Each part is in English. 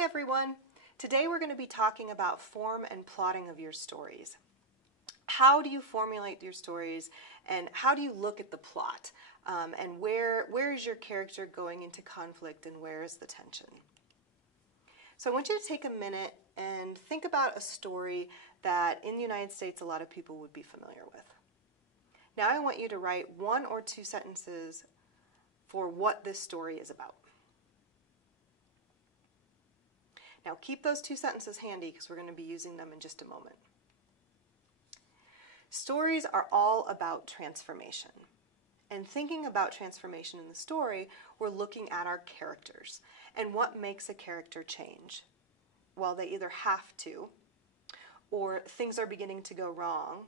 Hi everyone! Today we're going to be talking about form and plotting of your stories. How do you formulate your stories and how do you look at the plot? And where is your character going into conflict and where is the tension? So I want you to take a minute and think about a story that in the United States a lot of people would be familiar with. Now I want you to write 1 or 2 sentences for what this story is about. Now keep those 2 sentences handy because we're going to be using them in just a moment. Stories are all about transformation. And thinking about transformation in the story, we're looking at our characters and what makes a character change. Well, they either have to, or things are beginning to go wrong,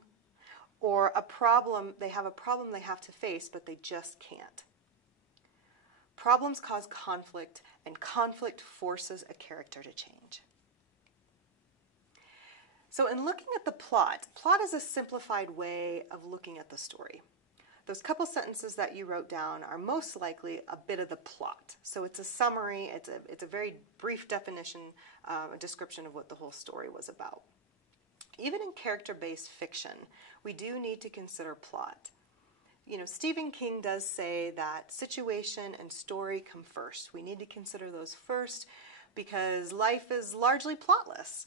or they have a problem they have to face, but they just can't. Problems cause conflict, and conflict forces a character to change. So in looking at the plot is a simplified way of looking at the story. Those couple sentences that you wrote down are most likely a bit of the plot. So it's a summary, it's a very brief definition, a description of what the whole story was about. Even in character-based fiction, we do need to consider plot. You know, Stephen King does say that situation and story come first. We need to consider those first because life is largely plotless.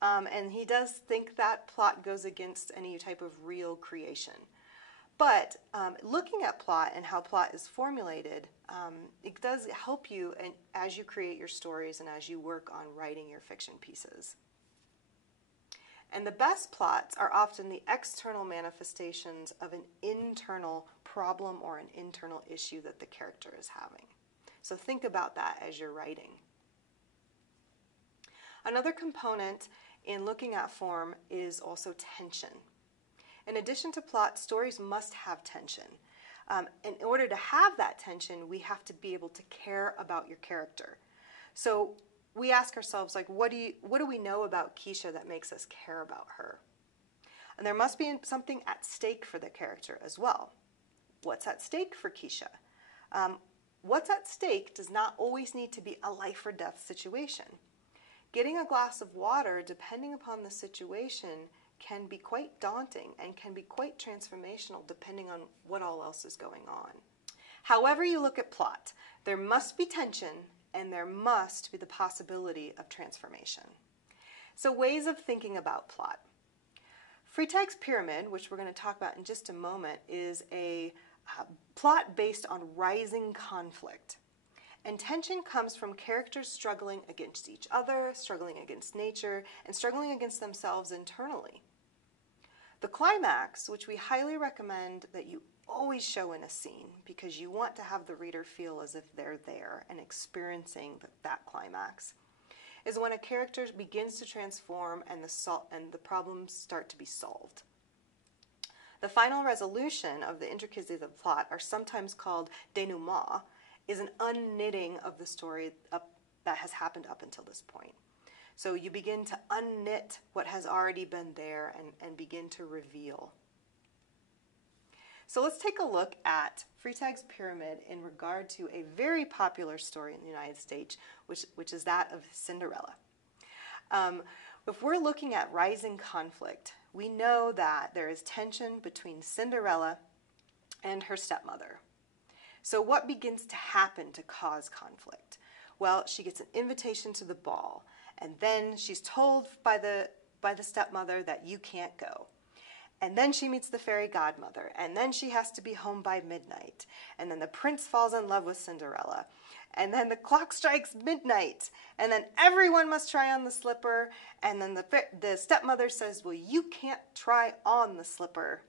And he does think that plot goes against any type of real creation. But looking at plot and how plot is formulated, it does help you as you create your stories and as you work on writing your fiction pieces. And the best plots are often the external manifestations of an internal problem or an internal issue that the character is having. So think about that as you're writing. Another component in looking at form is also tension. In addition to plot, stories must have tension. In order to have that tension, we have to be able to care about your character. So we ask ourselves, like, what do we know about Keisha that makes us care about her? And there must be something at stake for the character as well. What's at stake for Keisha? What's at stake does not always need to be a life or death situation. Getting a glass of water, depending upon the situation, can be quite daunting and can be quite transformational depending on what all else is going on. However you look at plot, there must be tension and there must be the possibility of transformation. So ways of thinking about plot. Freytag's pyramid, which we're going to talk about in just a moment, is a plot based on rising conflict. And tension comes from characters struggling against each other, struggling against nature, and struggling against themselves internally. The climax, which we highly recommend that you always show in a scene because you want to have the reader feel as if they're there and experiencing that climax, is when a character begins to transform and the problems start to be solved. The final resolution of the intricacies of the plot are sometimes called denouement, is an unknitting of the story that has happened up until this point. So you begin to unknit what has already been there and begin to reveal. So let's take a look at Freytag's pyramid in regard to a very popular story in the United States, which is that of Cinderella. If we're looking at rising conflict, we know that there is tension between Cinderella and her stepmother. So what begins to happen to cause conflict? Well, she gets an invitation to the ball, and then she's told by the stepmother that you can't go. And then she meets the fairy godmother, and then she has to be home by midnight. And then the prince falls in love with Cinderella. And then the clock strikes midnight, and then everyone must try on the slipper. And then the stepmother says, well, you can't try on the slipper.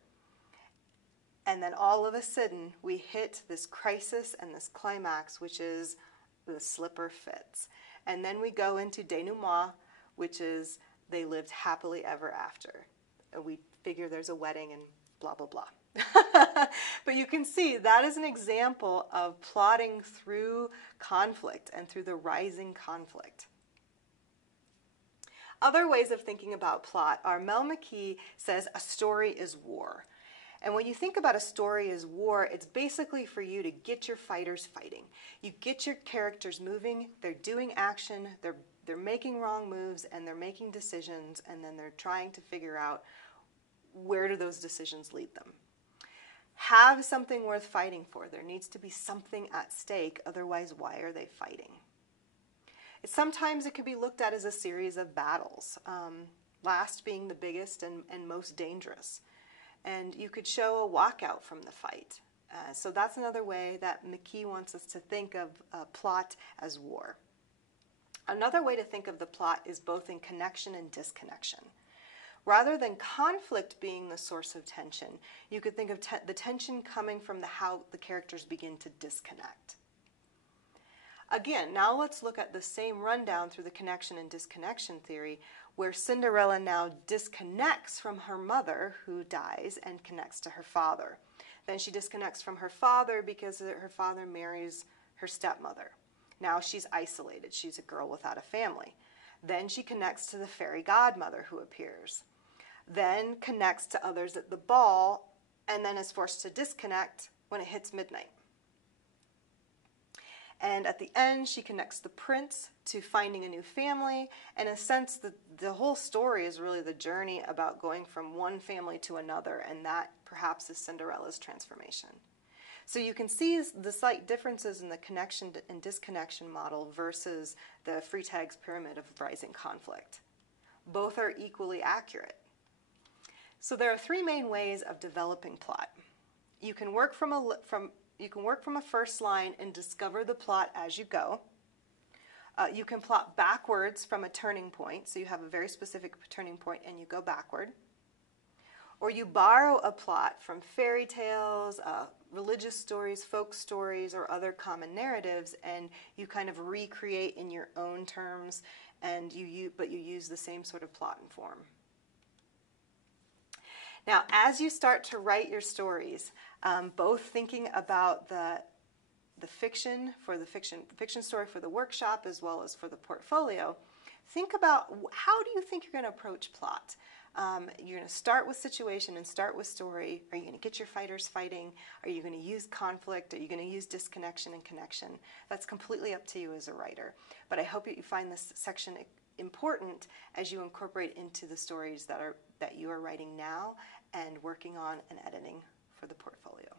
And then all of a sudden, we hit this crisis and this climax, which is the slipper fits. And then we go into denouement, which is they lived happily ever after. And we figure there's a wedding and blah, blah, blah. But you can see that is an example of plotting through conflict and through the rising conflict. Other ways of thinking about plot are Mel McKee says a story is war. And when you think about a story as war, it's basically for you to get your fighters fighting. You get your characters moving, they're doing action, they're they're making wrong moves and they're making decisions, and then they're trying to figure out where do those decisions lead them. Have something worth fighting for. There needs to be something at stake, otherwise why are they fighting? Sometimes it can be looked at as a series of battles, last being the biggest and most dangerous. And you could show a walkout from the fight. So that's another way that McKee wants us to think of plot as war. Another way to think of the plot is both in connection and disconnection. Rather than conflict being the source of tension, you could think of the tension coming from how the characters begin to disconnect. Again, now let's look at the same rundown through the connection and disconnection theory, where Cinderella now disconnects from her mother, who dies, and connects to her father. Then she disconnects from her father because her father marries her stepmother. Now she's isolated. She's a girl without a family. Then she connects to the fairy godmother who appears. Then connects to others at the ball, and then is forced to disconnect when it hits midnight. And at the end, she connects the prince to finding a new family. And in a sense, the whole story is really the journey about going from one family to another, and that perhaps is Cinderella's transformation. So you can see the slight differences in the connection and disconnection model versus the Freytag's pyramid of rising conflict. Both are equally accurate. So there are three main ways of developing plot. You can work from a first line and discover the plot as you go. You can plot backwards from a turning point, so you have a very specific turning point and you go backward. Or you borrow a plot from fairy tales, religious stories, folk stories, or other common narratives, and you kind of recreate in your own terms, but you use the same sort of plot and form. Now, as you start to write your stories, both thinking about the fiction story for the workshop as well as for the portfolio, think about how do you think you're going to approach plot. You're going to start with situation and start with story. Are you going to get your fighters fighting? Are you going to use conflict? Are you going to use disconnection and connection? That's completely up to you as a writer. But I hope that you find this section important as you incorporate into the stories that you are writing now and working on and editing for the portfolio.